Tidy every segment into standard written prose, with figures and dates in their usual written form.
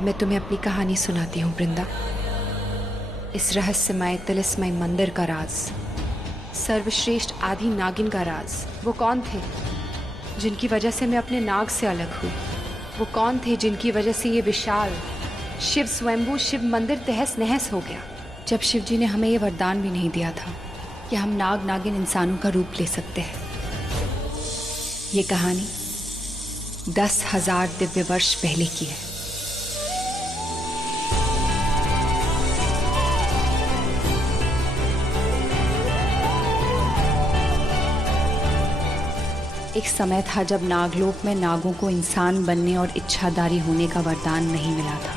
अब मैं तुम्हें अपनी कहानी सुनाती हूँ वृंदा। इस रहस्यमय तिलिस्मय मंदिर का राज, सर्वश्रेष्ठ आदि नागिन का राज। वो कौन थे जिनकी वजह से मैं अपने नाग से अलग हुई? वो कौन थे जिनकी वजह से ये विशाल शिव स्वयंभू शिव मंदिर तहस नहस हो गया? जब शिव जी ने हमें ये वरदान भी नहीं दिया था कि हम नाग नागिन इंसानों का रूप ले सकते हैं। ये कहानी 10,000 दिव्य वर्ष पहले की है। एक समय था जब नागलोक में नागों को इंसान बनने और इच्छाधारी होने का वरदान नहीं मिला था।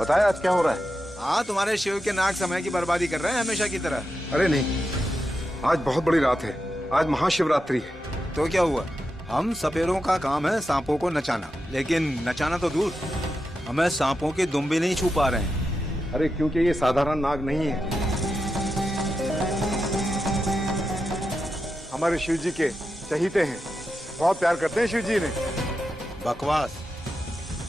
बताया आज क्या हो रहा है? हाँ, तुम्हारे शिव के नाग समय की बर्बादी कर रहे हैं हमेशा की तरह। अरे नहीं, आज बहुत बड़ी रात है। आज महाशिवरात्रि है। तो क्या हुआ? हम सपेरों का काम है सांपों को नचाना, लेकिन नचाना तो दूर, हमें सांपों के दुम भी नहीं छू पा रहे हैं। अरे क्योंकि ये साधारण नाग नहीं है। हमारे शिव जी के चहीते हैं, बहुत प्यार करते हैं शिव जी ने। बकवास,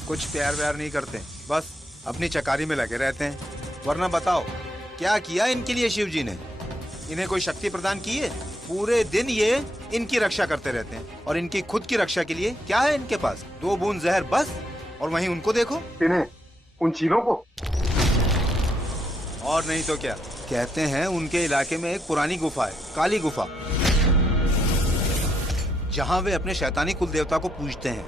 कुछ प्यार व्यार नहीं करते, बस अपनी चकारी में लगे रहते हैं। वरना बताओ क्या किया इनके लिए शिव जी ने? इन्हें कोई शक्ति प्रदान की है? पूरे दिन ये इनकी रक्षा करते रहते हैं, और इनकी खुद की रक्षा के लिए क्या है इनके पास? 2 बूंद जहर बस। और वहीं उनको देखो, इन्हें, उन चीलों को। और नहीं तो क्या। कहते हैं उनके इलाके में एक पुरानी गुफा है, काली गुफा, जहाँ वे अपने शैतानी कुल देवता को पूजते हैं,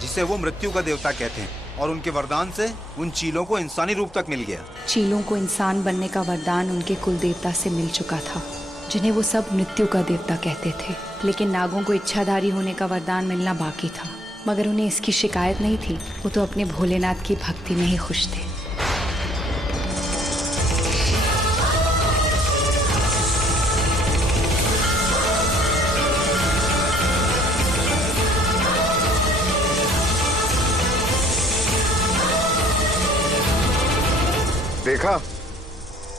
जिसे वो मृत्यु का देवता कहते हैं। और उनके वरदान से उन चीलों को इंसानी रूप तक मिल गया। चीलों को इंसान बनने का वरदान उनके कुल देवता से मिल चुका था, जिन्हें वो सब मृत्यु का देवता कहते थे। लेकिन नागों को इच्छाधारी होने का वरदान मिलना बाकी था, मगर उन्हें इसकी शिकायत नहीं थी। वो तो अपने भोलेनाथ की भक्ति में ही खुश थे। देखा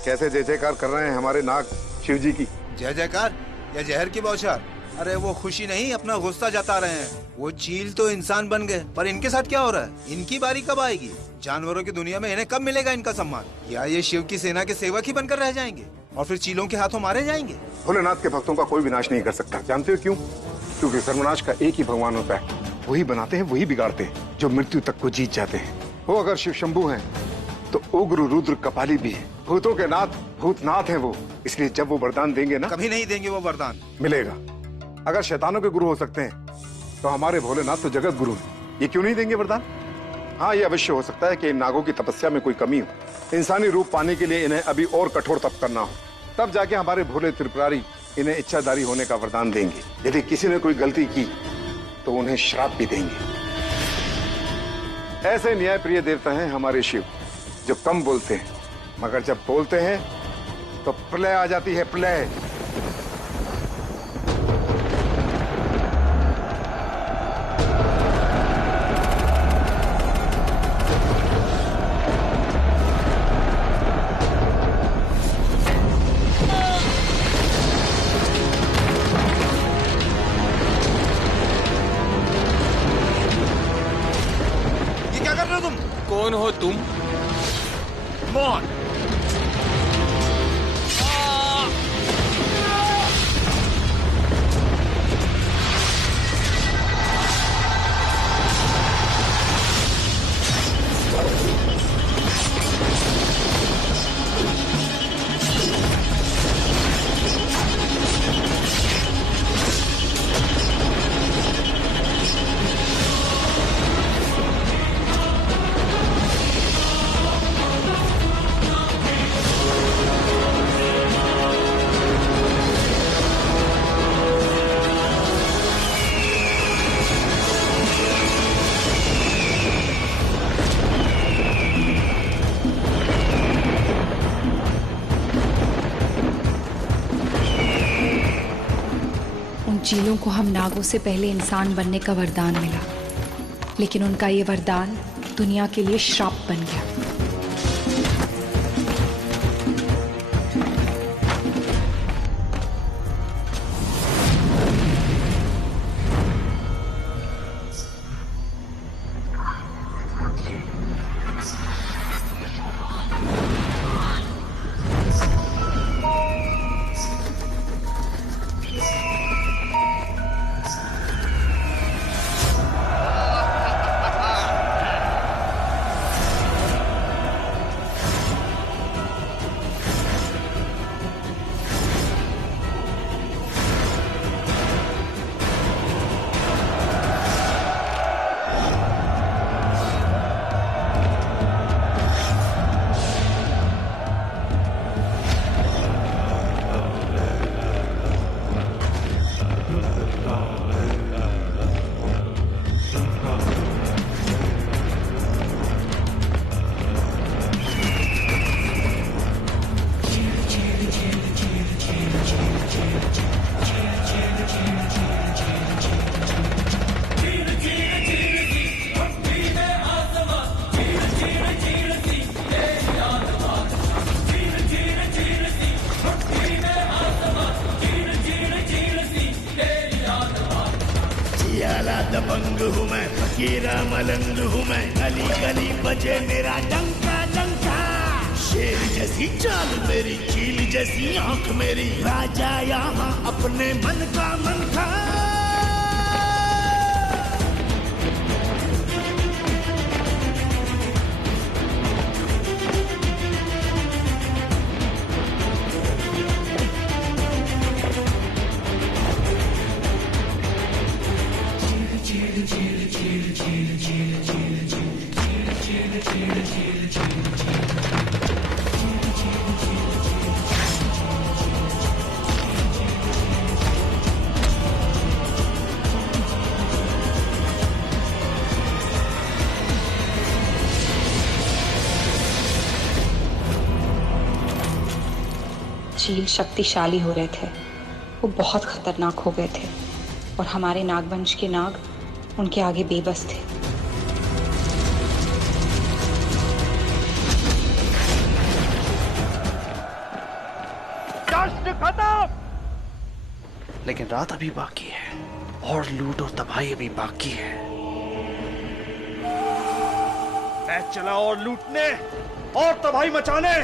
कैसे जय जयकार कर रहे हैं हमारे नाग शिव जी की। जय जयकार या जहर की बौछार? अरे वो खुशी नहीं, अपना गुस्सा जता रहे हैं। वो चील तो इंसान बन गए, पर इनके साथ क्या हो रहा है? इनकी बारी कब आएगी? जानवरों की दुनिया में इन्हें कब मिलेगा इनका सम्मान? या ये शिव की सेना के सेवक ही बनकर रह जाएंगे और फिर चीलों के हाथों मारे जाएंगे? भोलेनाथ के भक्तों का कोई विनाश नहीं कर सकता। जानते हो क्यों? क्योंकि सर्वनाश का एक ही भगवान होता है, वही बनाते हैं, वही बिगाड़ते हैं, जो मृत्यु तक को जीत जाते हैं। वो अगर शिव शंभू है तो उग्र रुद्र कपाली भी है। भूतों के नाथ भूतनाथ हैं वो। इसलिए जब वो वरदान देंगे ना, कभी नहीं देंगे वो वरदान। मिलेगा। अगर शैतानों के गुरु हो सकते हैं तो हमारे भोलेनाथ तो जगत गुरु हैं। ये क्यों नहीं देंगे वरदान? हाँ, ये अवश्य हो सकता है कि इन नागों की तपस्या में कोई कमी हो। इंसानी रूप पाने के लिए इन्हें अभी और कठोर तप करना हो, तब जाके हमारे भोले त्रिपुरारी इन्हें इच्छाधारी होने का वरदान देंगे। यदि किसी ने कोई गलती की तो उन्हें श्राप भी देंगे। ऐसे न्याय प्रिय देवता हैं हमारे शिव, जो कम बोलते हैं, मगर जब बोलते हैं तो प्रलय आ जाती है, प्रलय। ये क्या कर रहे हो तुम? कौन हो तुम? मौत! चीलों को हम नागों से पहले इंसान बनने का वरदान मिला, लेकिन उनका ये वरदान दुनिया के लिए श्राप बन गया। दबंग हूँ मैं, फकीरा मलंग हूँ मैं, गली गली बजे मेरा डंका डंका। शेर जैसी चाल मेरी, चील जैसी आंख मेरी, राजा यहाँ अपने मन का मन का। चील शक्तिशाली हो रहे थे, वो बहुत खतरनाक हो गए थे और हमारे नागवंश के नाग उनके आगे बेबस थे। जश्न खत्म, लेकिन रात अभी बाकी है और लूट और तबाही अभी बाकी है। मैं चला और लूटने और तबाही मचाने।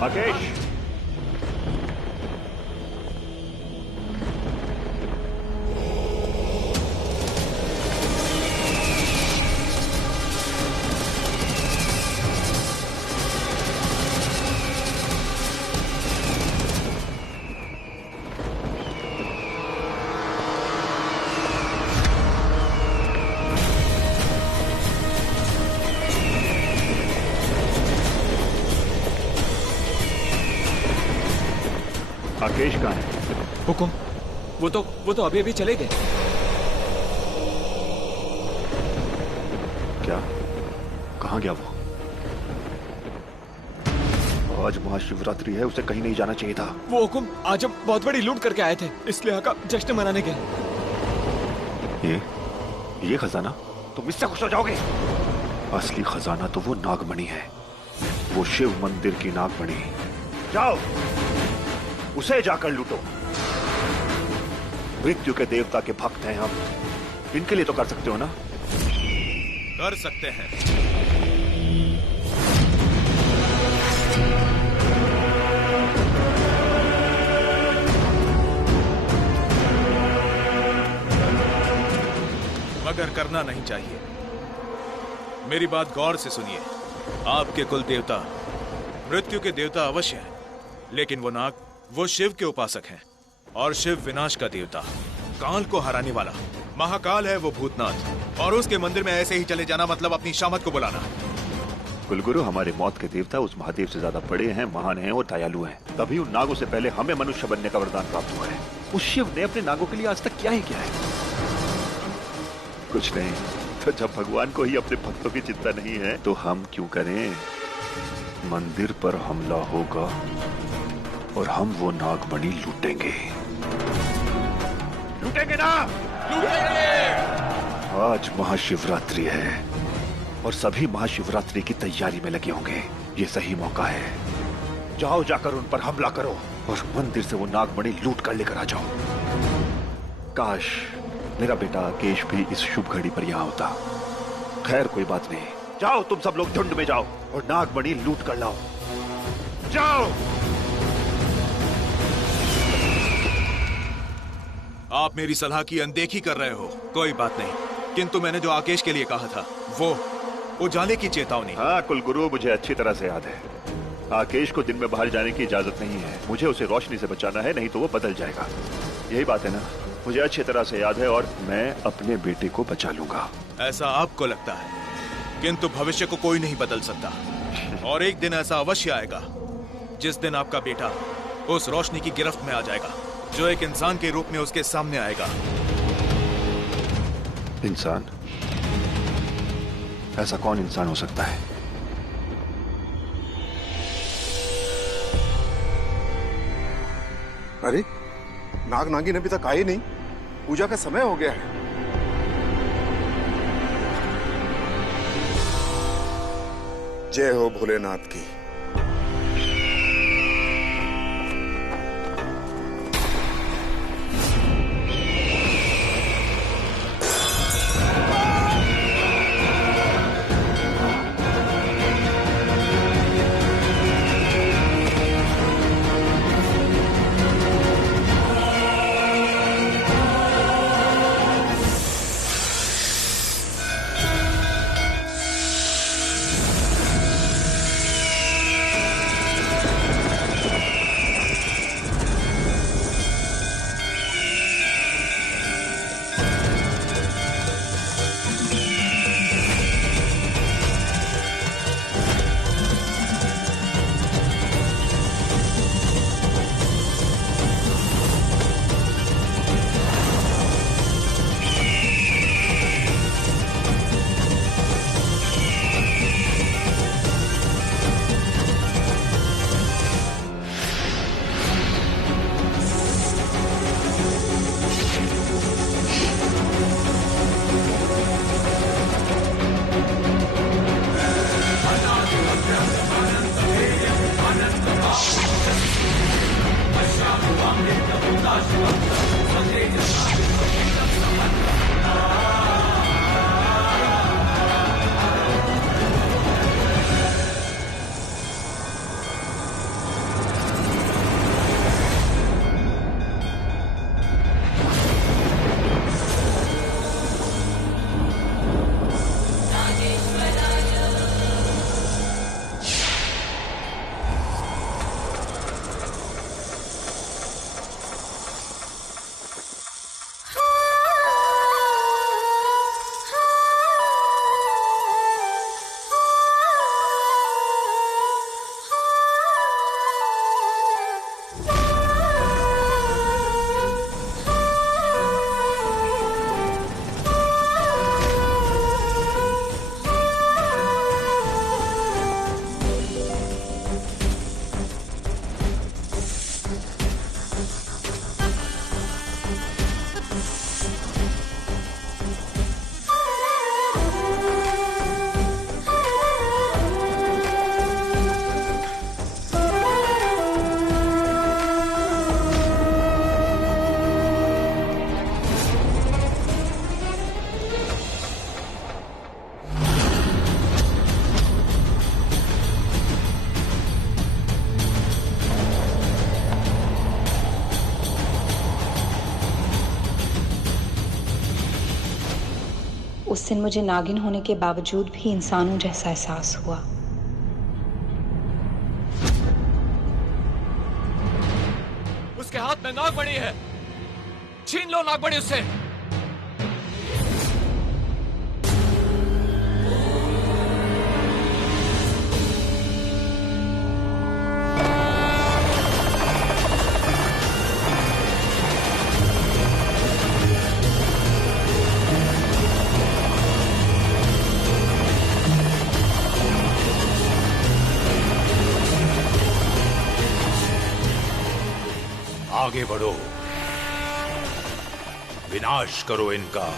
राकेश, राकेश कहाँ है? हुकुम, वो तो अभी अभी चले गए। क्या? कहाँ गया वो? आज महाशिवरात्रि है, उसे कहीं नहीं जाना चाहिए था। वो हुकुम, आज हम बहुत बड़ी लूट करके आए थे, इसलिए आका जश्न मनाने गए। ये खजाना तुम इससे खुश हो जाओगे? असली खजाना तो वो नागमणि है, वो शिव मंदिर की नागमणि। जाओ उसे जाकर लूटो। मृत्यु के देवता के भक्त हैं हम, इनके लिए तो कर सकते हो ना? कर सकते हैं, मगर करना नहीं चाहिए। मेरी बात गौर से सुनिए। आपके कुल देवता मृत्यु के देवता अवश्य हैं, लेकिन वो नाग वो शिव के उपासक हैं और शिव विनाश का देवता, काल को हराने वाला, महाकाल है वो भूतनाथ, और उसके मंदिर में ऐसे ही चले जाना मतलब अपनी शामत को बुलाना। कुलगुरु, हमारे मौत के देवता उस महादेव से ज्यादा बड़े हैं, महान हैं और दयालु हैं। तभी उन नागों से पहले हमें मनुष्य बनने का वरदान प्राप्त हुआ है। उस शिव ने अपने नागों के लिए आज तक क्या ही किया है? कुछ नहीं। तो जब भगवान को ही अपने भक्तों की चिंता नहीं है तो हम क्यों करें? मंदिर पर हमला होगा और हम वो नागमणि लूटेंगे। लूटेंगे ना? लूटेंगे। आज महाशिवरात्रि है और सभी महाशिवरात्रि की तैयारी में लगे होंगे। ये सही मौका है। जाओ, जाकर उन पर हमला करो और मंदिर से वो नागमणि लूट कर लेकर आ जाओ। काश मेरा बेटा आकेश भी इस शुभ घड़ी पर यहाँ होता। खैर कोई बात नहीं। जाओ, तुम सब लोग झुंड में जाओ और नागमणि लूट कर लाओ। जाओ। आप मेरी सलाह की अनदेखी कर रहे हो। कोई बात नहीं, किंतु मैंने जो आकेश के लिए कहा था वो उजाले की चेतावनी। हाँ कुलगुरु, मुझे अच्छी तरह से याद है। आकेश को दिन में बाहर जाने की इजाजत नहीं है। मुझे उसे रोशनी से बचाना है, नहीं तो वो बदल जाएगा। यही बात है ना? मुझे अच्छी तरह से याद है और मैं अपने बेटे को बचा लूंगा। ऐसा आपको लगता है, किंतु भविष्य को कोई नहीं बदल सकता। और एक दिन ऐसा अवश्य आएगा जिस दिन आपका बेटा उस रोशनी की गिरफ्त में आ जाएगा, जो एक इंसान के रूप में उसके सामने आएगा। इंसान? ऐसा कौन इंसान हो सकता है? अरे नाग नागिन अभी तक आए नहीं। पूजा का समय हो गया है। जय हो भोलेनाथ की। उस दिन मुझे नागिन होने के बावजूद भी इंसानों जैसा एहसास हुआ। उसके हाथ में नागमणि है, छीन लो नागमणि उससे। आगे बढ़ो, विनाश करो इनका।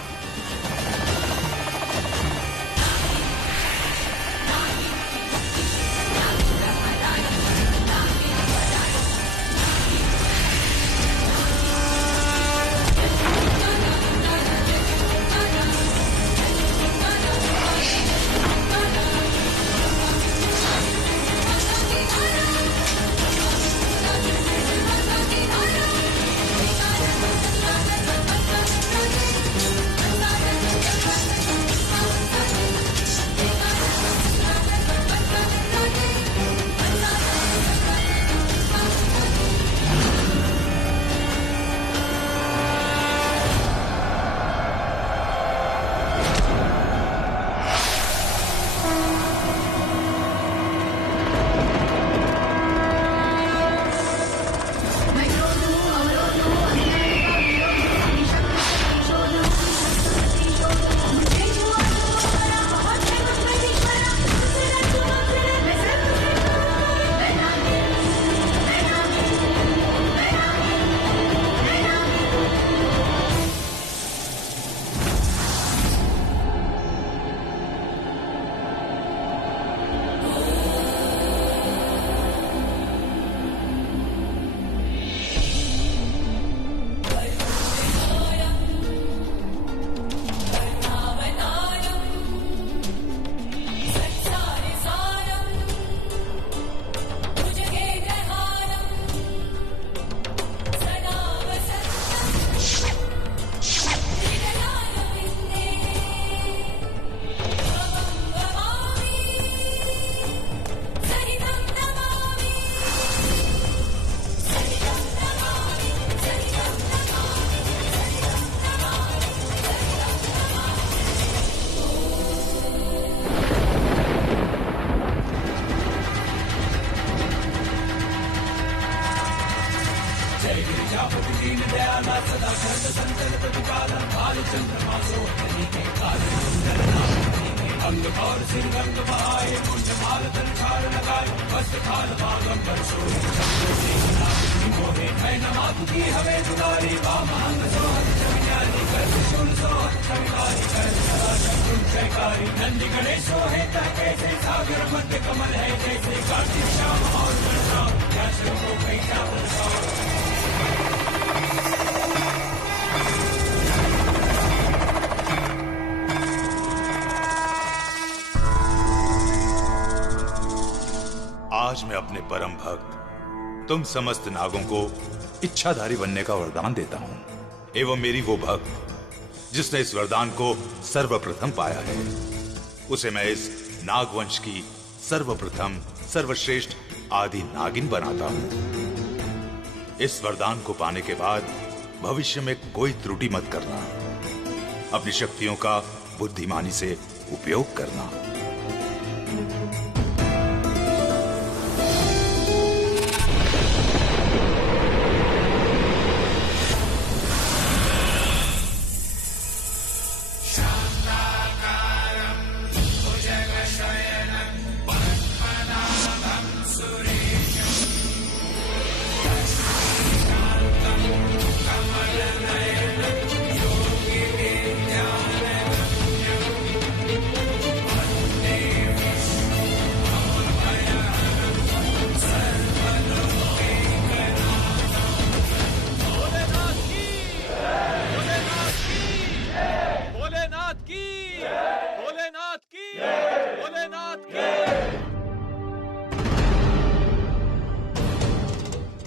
आज मैं अपने परम भक्त तुम समस्त नागों को इच्छाधारी बनने का वरदान देता हूं, एवं मेरी वो भक्त जिसने इस वरदान को सर्वप्रथम पाया है, उसे मैं इस नागवंश की सर्वप्रथम सर्वश्रेष्ठ आदि नागिन बनाता हूं। इस वरदान को पाने के बाद भविष्य में कोई त्रुटि मत करना, अपनी शक्तियों का बुद्धिमानी से उपयोग करना।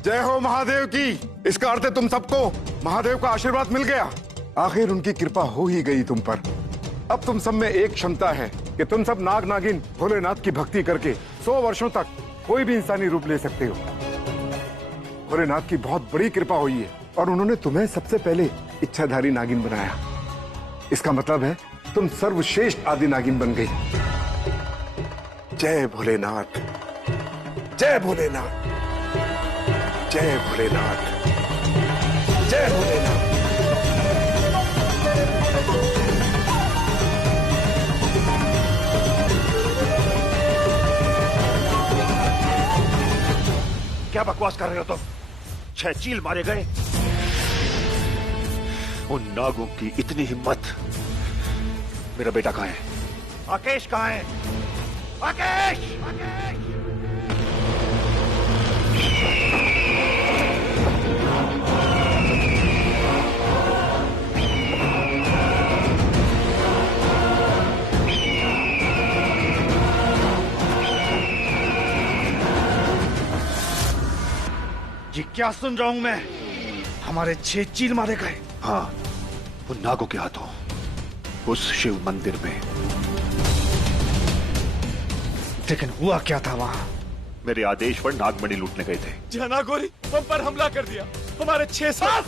जय हो महादेव की। इसका अर्थ है तुम सबको महादेव का आशीर्वाद मिल गया। आखिर उनकी कृपा हो ही गई तुम पर। अब तुम सब में एक क्षमता है कि तुम सब नाग नागिन भोलेनाथ की भक्ति करके 100 वर्षों तक कोई भी इंसानी रूप ले सकते हो। भोलेनाथ की बहुत बड़ी कृपा हुई है और उन्होंने तुम्हें सबसे पहले इच्छाधारी नागिन बनाया। इसका मतलब है तुम सर्वश्रेष्ठ आदि नागिन बन गई। जय भोलेनाथ, जय भोलेनाथ, जय भोलेनाथ, जय भोलेनाथ। क्या बकवास कर रहे हो तुम? 6 चील मारे गए। उन नागों की इतनी हिम्मत। मेरा बेटा कहाँ है? आकेश कहाँ है? आकेश! आकेश! ये क्या सुन रहा हूं मैं? हमारे 6 चील मारे गए। हाँ, उन नागों के हाथों, उस शिव मंदिर में। लेकिन हुआ क्या था वहां? मेरे आदेश पर नागमणि लूटने गए थे। जी हाँ, नागोरी हम पर हमला कर दिया। हमारे 6 साथ।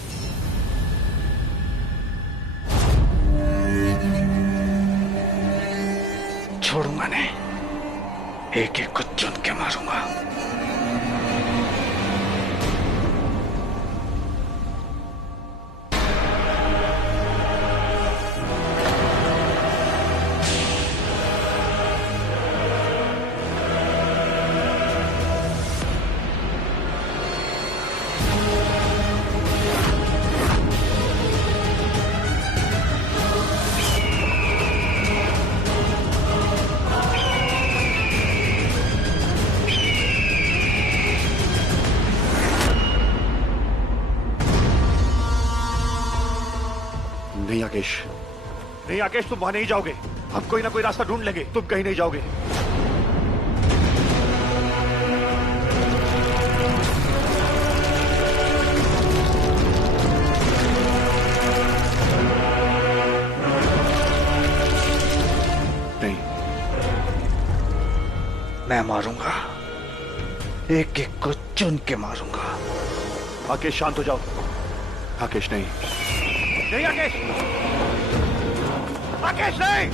छोड़ूंगा नहीं, एक एक को चुन के मारूंगा। नहीं आकेश, नहीं आकेश, तुम वहां नहीं जाओगे। हम कोई ना कोई रास्ता ढूंढ लेंगे। तुम कहीं नहीं जाओगे। नहीं, मैं मारूंगा, एक एक को चुन के मारूंगा। आकेश शांत हो जाओ। आकेश नहीं, नहीं आकेश, आकेश नहीं।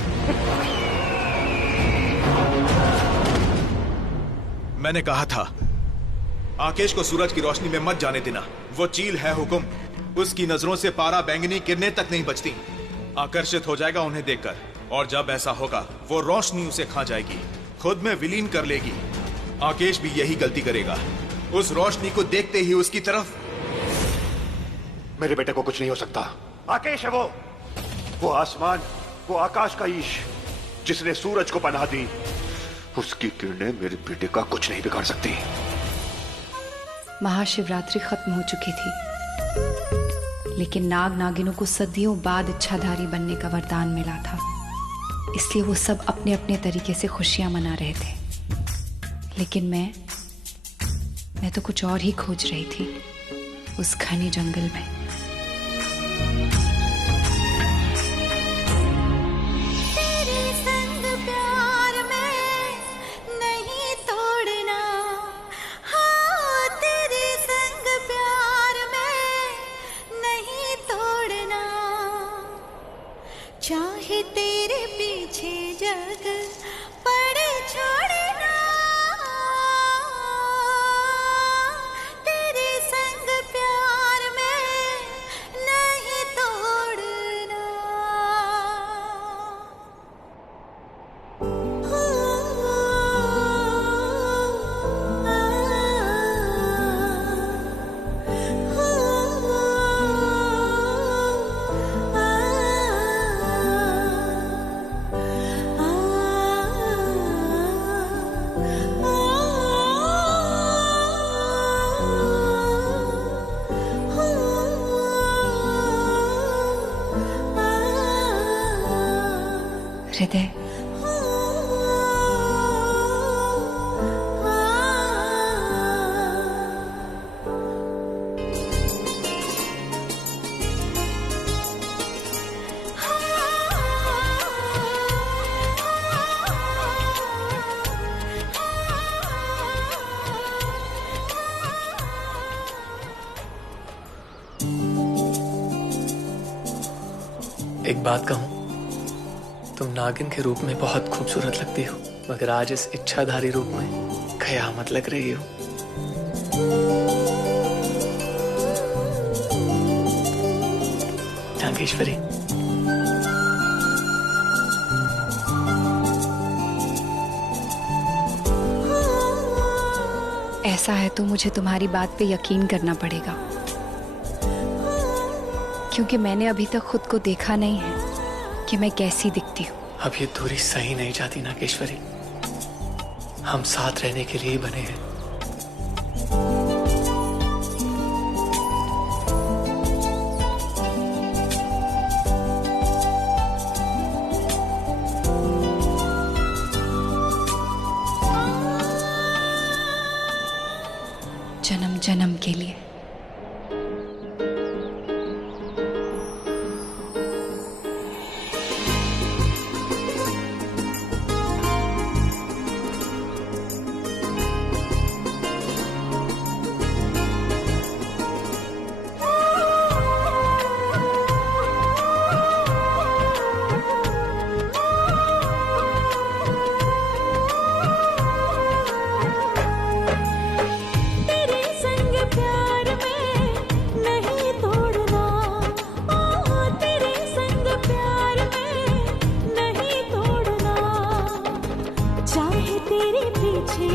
मैंने कहा था आकेश को सूरज की रोशनी में मत जाने देना। वो चील है हुकुम, उसकी नजरों से पारा बैंगनी किरणें तक नहीं बचती। आकर्षित हो जाएगा उन्हें देखकर, और जब ऐसा होगा वो रोशनी उसे खा जाएगी, खुद में विलीन कर लेगी। आकेश भी यही गलती करेगा, उस रोशनी को देखते ही उसकी तरफ। मेरे बेटे को कुछ नहीं हो सकता। आकेश है वो आसमान, वो आकाश का ईश जिसने सूरज को पनाह दी। उसकी किरणें मेरे बेटे का कुछ नहीं बिगाड़ सकती। महाशिवरात्रि खत्म हो चुकी थी, लेकिन नाग नागिनों को सदियों बाद इच्छाधारी बनने का वरदान मिला था। इसलिए वो सब अपने अपने तरीके से खुशियां मना रहे थे। लेकिन मैं तो कुछ और ही खोज रही थी उस घने जंगल में। चाहे तेरे पीछे जग पड़े छोड़ना, तेरे संग प्यार में नहीं तोड़ना। हृदय, एक बात कहूं, तुम नागिन के रूप में बहुत खूबसूरत लगती हो, मगर आज इस इच्छाधारी रूप में कयामत लग रही हो। नागेश्वरी, ऐसा है तो मुझे तुम्हारी बात पे यकीन करना पड़ेगा, क्योंकि मैंने अभी तक खुद को देखा नहीं है कि मैं कैसी दिखती हूँ। अब ये दूरी सही नहीं जाती नागेश्वरी, हम साथ रहने के लिए ही बने हैं। जन्म जन्म के लिए।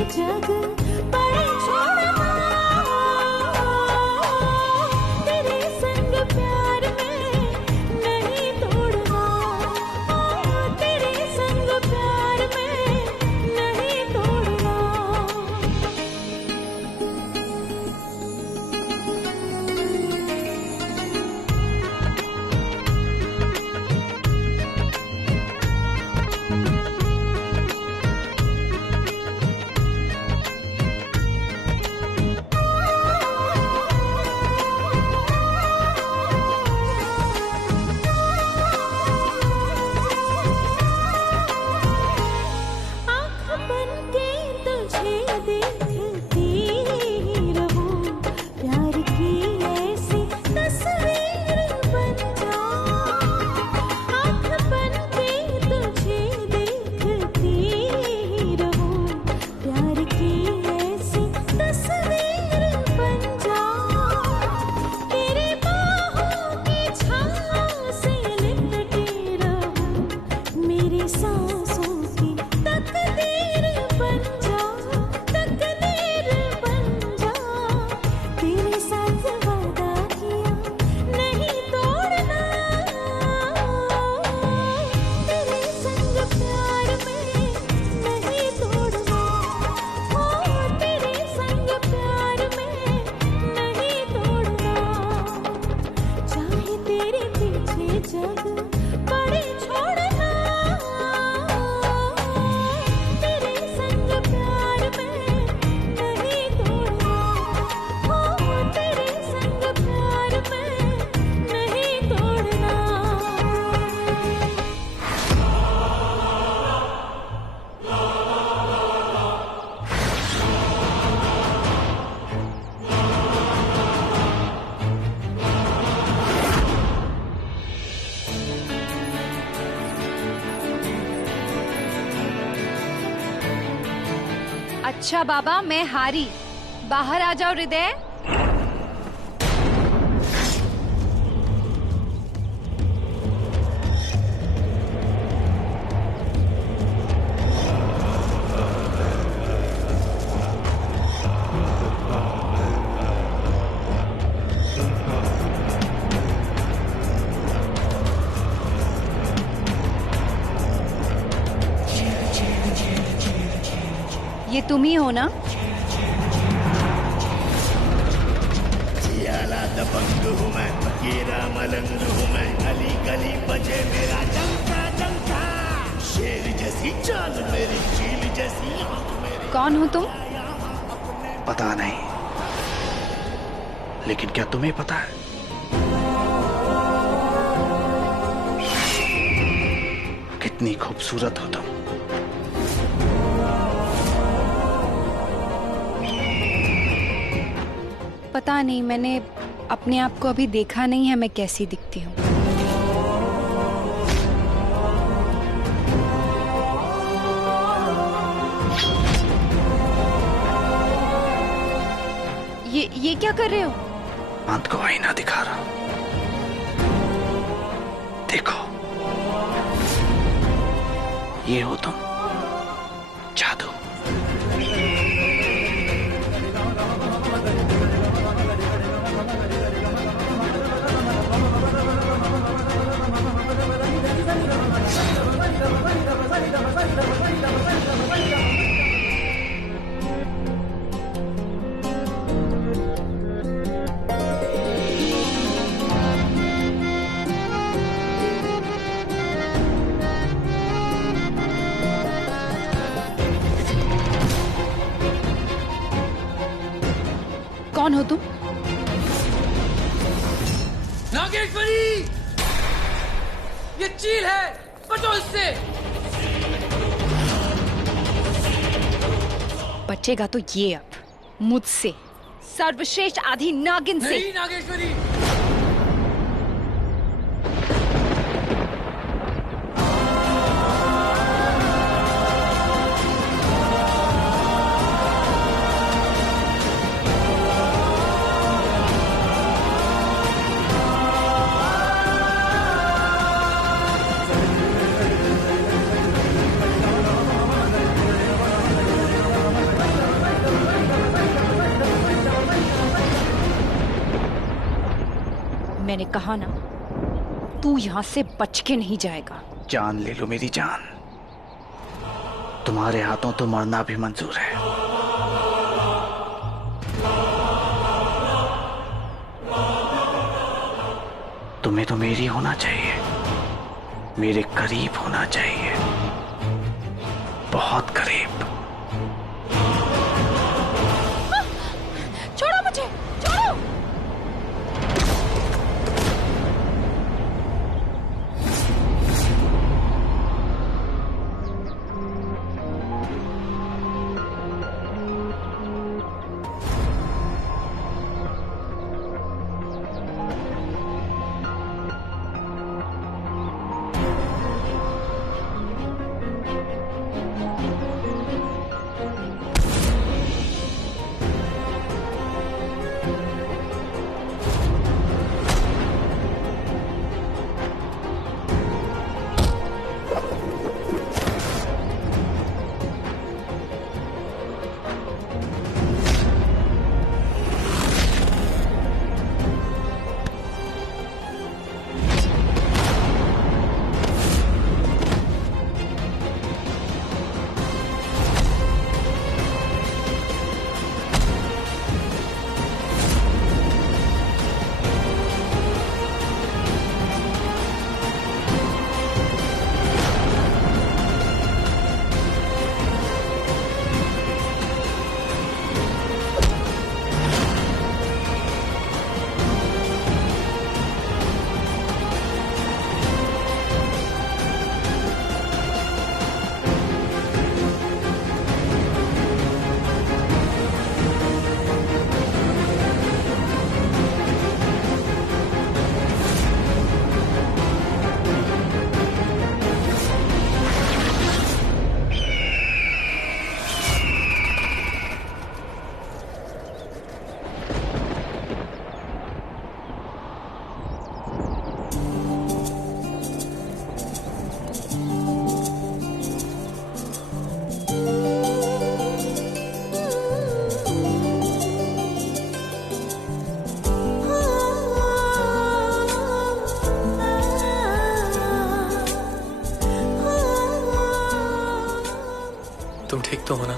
जग पड़े छोड़ना, तेरे संग प्यार में नहीं तोड़ना, तेरे संग प्यार में नहीं तोड़ना। अच्छा बाबा, मैं हारी, बाहर आ जाओ हृदय। ये तुम ही हो ना? जियाला दबंग हूँ मैं, फकीरा मलंग हूँ मैं, गली गली बजे मेरा डंका डंका, शेर जैसी चाल मेरी, चील जैसी आंख मेरी। कौन हो तुम? पता नहीं, लेकिन क्या तुम्हें पता है? कितनी खूबसूरत हो तुम। पता नहीं, मैंने अपने आप को अभी देखा नहीं है मैं कैसी दिखती हूँ। ये क्या कर रहे हो? अंत को आईना दिखा रहा हूं, देखो ये हो तुम। जादू। हो तुम? नागेश्वरी, ये चील है, बचो इससे। बचेगा तो ये अब मुझसे, सर्वश्रेष्ठ आधी नागिन से। नहीं नागेश्वरी। मैंने कहा ना, तू यहां से बच के नहीं जाएगा। जान ले लो मेरी जान, तुम्हारे हाथों तो मरना भी मंजूर है। तुम्हें तो मेरी होना चाहिए, मेरे करीब होना चाहिए, बहुत करीब। छोड़ो मुझे, छोड़ो। तुम ठीक तो हो ना?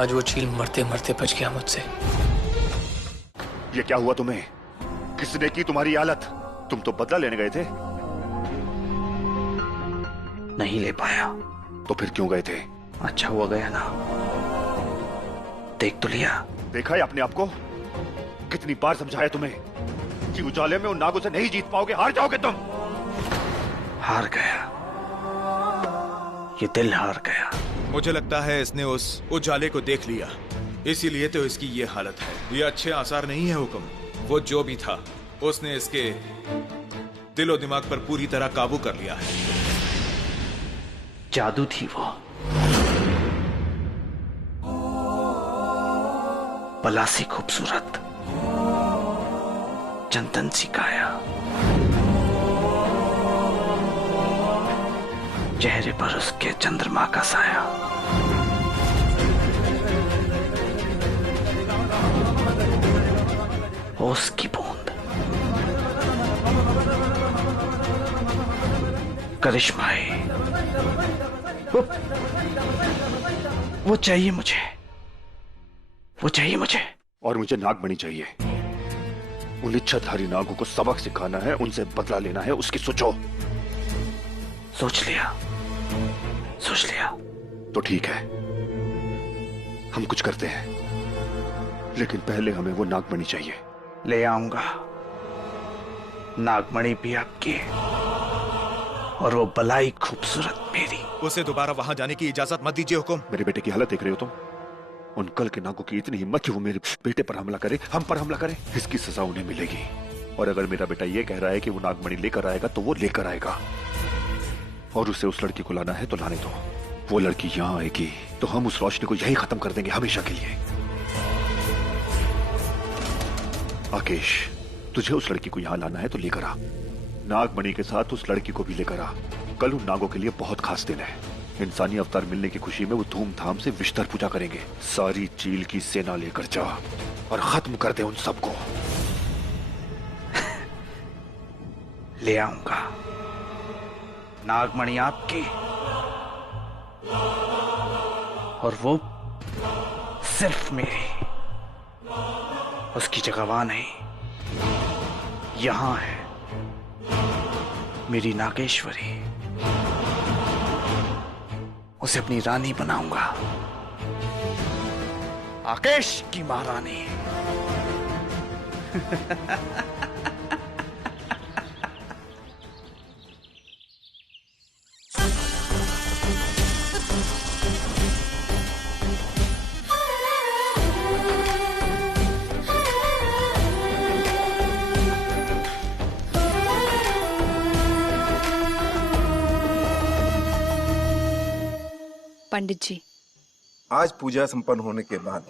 आज वो चील मरते मरते बच गया मुझसे। ये क्या हुआ तुम्हें? किसने की तुम्हारी हालत? तुम तो बदला लेने गए थे। नहीं ले पाया। तो फिर क्यों गए थे? अच्छा हुआ गया ना, देख तो लिया। देखा है अपने आप को? कितनी बार समझाया तुम्हें कि उजाले में उन नागों से नहीं जीत पाओगे, हार जाओगे तुम। हार गया, ये दिल हार गया। मुझे लगता है इसने उस उजाले को देख लिया, इसीलिए तो इसकी ये हालत है। ये अच्छे आसार नहीं है हुक्म। वो जो भी था, उसने इसके दिलो दिमाग पर पूरी तरह काबू कर लिया है। जादू थी वो, बला सी खूबसूरत, चंदन सी काया, चेहरे पर उसके चंद्रमा का साया। ओस की बूंद, करिश्माई, वो चाहिए मुझे, वो चाहिए मुझे। और मुझे नागमणि चाहिए। उन इच्छाधारी नागों को सबक सिखाना है, उनसे बदला लेना है, उसकी सोचो। सोच लिया, सोच लिया। तो ठीक है, हम कुछ करते हैं, लेकिन पहले हमें वो नागमणि चाहिए। ले आऊंगा, नागमणि भी आपकी और वो बलाई खूबसूरत मेरी। उसे दोबारा वहां जाने की इजाजत मत दीजिए हुकुम। मेरे बेटे की हालत देख रहे हो तुम? उन कल के नागों की इतनी हिम्मत कि वो मेरे बेटे पर हमला करे, हम पर हमला करे। इसकी सजा उन्हें मिलेगी। और अगर मेरा बेटा ये कह रहा है कि वो नागमणि लेकर आएगा तो वो लेकर आएगा, और उसे उस लड़की को लाना है तो लाने दो। वो लड़की यहां आएगी तो हम उस रोशनी को यही खत्म कर देंगे हमेशा के लिए। आकेश, तुझे उस लड़की को यहां लाना है तो लेकर आ। नागमणि के साथ उस लड़की को भी लेकर आ। कल उन नागों के लिए बहुत खास दिन है। इंसानी अवतार मिलने की खुशी में वो धूमधाम से विष्टर पूजा करेंगे। सारी चील की सेना लेकर जा और खत्म कर दे उन सबको। ले आऊंगा, नागमणि आपकी और वो सिर्फ मेरी। उसकी जगह वहां नहीं, यहां है मेरी नागेश्वरी। उसे अपनी रानी बनाऊंगा, आकेश की महारानी। पंडित जी, आज पूजा संपन्न होने के बाद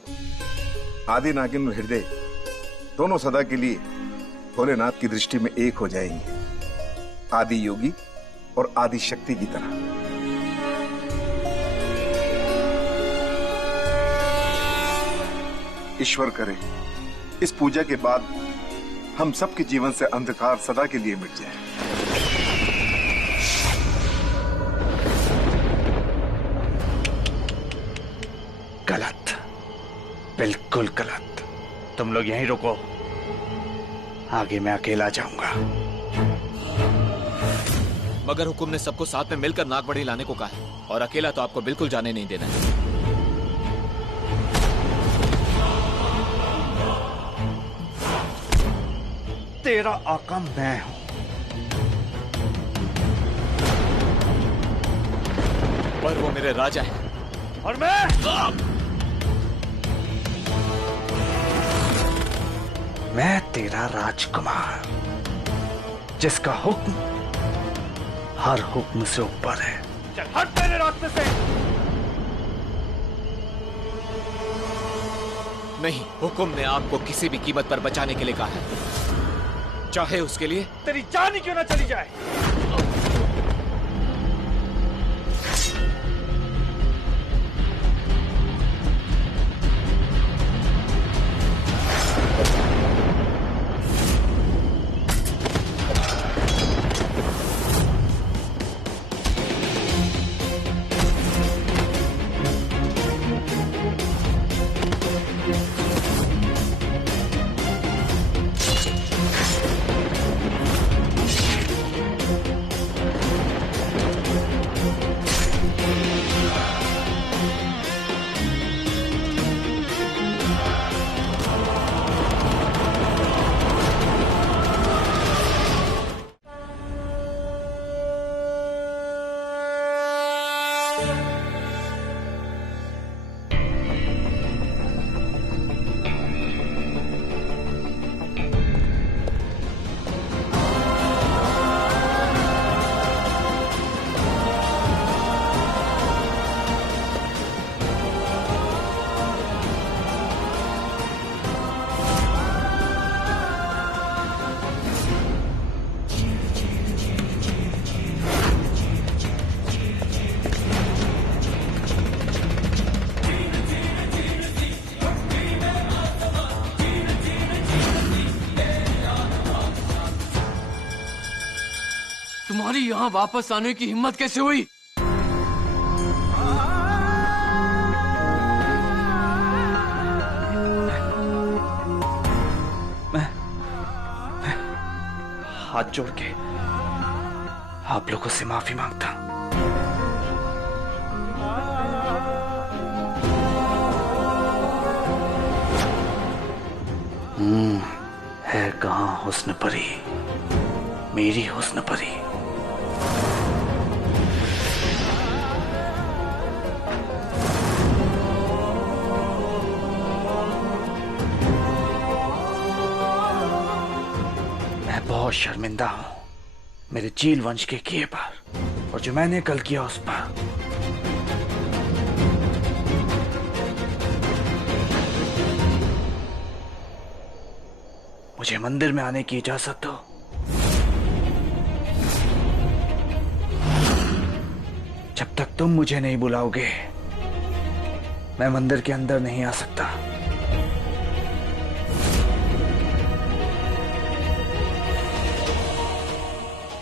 आदि नागिन और हृदय दोनों सदा के लिए भोलेनाथ की दृष्टि में एक हो जाएंगे, आदि योगी और आदि शक्ति की तरह। ईश्वर करे इस पूजा के बाद हम सबके जीवन से अंधकार सदा के लिए मिट जाए। गलत, बिल्कुल गलत। तुम लोग यहीं रुको, आगे मैं अकेला जाऊंगा। मगर हुकुम ने सबको साथ में मिलकर नागमणि लाने को कहा है, और अकेला तो आपको बिल्कुल जाने नहीं देना है। तेरा आका मैं हूं। पर वो मेरे राजा है और मैं तेरा राजकुमार, जिसका हुक्म हर हुक्म से ऊपर है। चल हट मेरे रास्ते से। नहीं, हुकुम ने आपको किसी भी कीमत पर बचाने के लिए कहा है, चाहे उसके लिए तेरी जान ही क्यों ना चली जाए। तुम्हारी यहाँ वापस आने की हिम्मत कैसे हुई? मैं हाथ जोड़ के आप लोगों से माफी मांगता हूं। है कहां हुस्न परी, मेरी हुस्न परी? मैं बहुत शर्मिंदा हूं मेरे चील वंश के किए पर, और जो मैंने कल किया उस पर। मुझे मंदिर में आने की इजाजत दो। जब तक तुम मुझे नहीं बुलाओगे मैं मंदिर के अंदर नहीं आ सकता।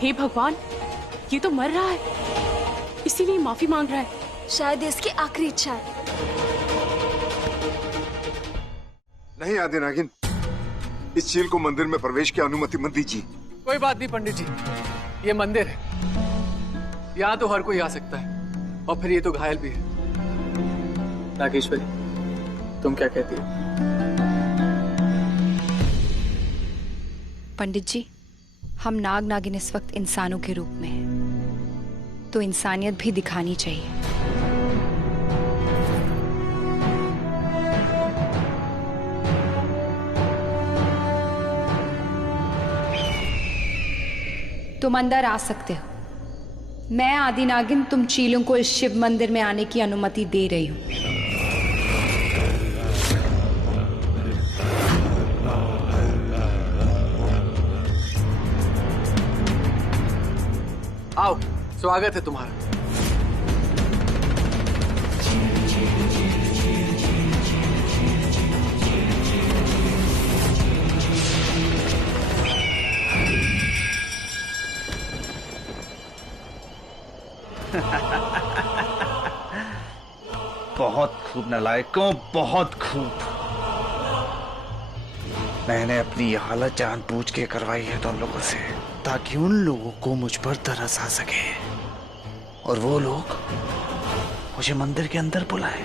हे भगवान, ये तो मर रहा है, इसीलिए माफी मांग रहा है। शायद ये इसकी आखिरी इच्छा है। नहीं आदि नागिन, इस चील को मंदिर में प्रवेश की अनुमति मत दीजिए। कोई बात नहीं पंडित जी, ये मंदिर है, यहाँ तो हर कोई आ सकता है, और फिर ये तो घायल भी है। नागेश्वरी, तुम क्या कहती हो? पंडित जी, हम नाग नागिन इस वक्त इंसानों के रूप में हैं, तो इंसानियत भी दिखानी चाहिए। तुम अंदर आ सकते हो। मैं आदि नागिन तुम चीलों को इस शिव मंदिर में आने की अनुमति दे रही हूं। आओ, स्वागत है तुम्हारा। बहुत खूब नालायकों, बहुत खूब। मैंने अपनी ये हालत जानबूझ के करवाई है तुम लोगों से, ताकि उन लोगों को मुझ पर तरस आ सके और वो लोग मुझे मंदिर के अंदर बुलाए।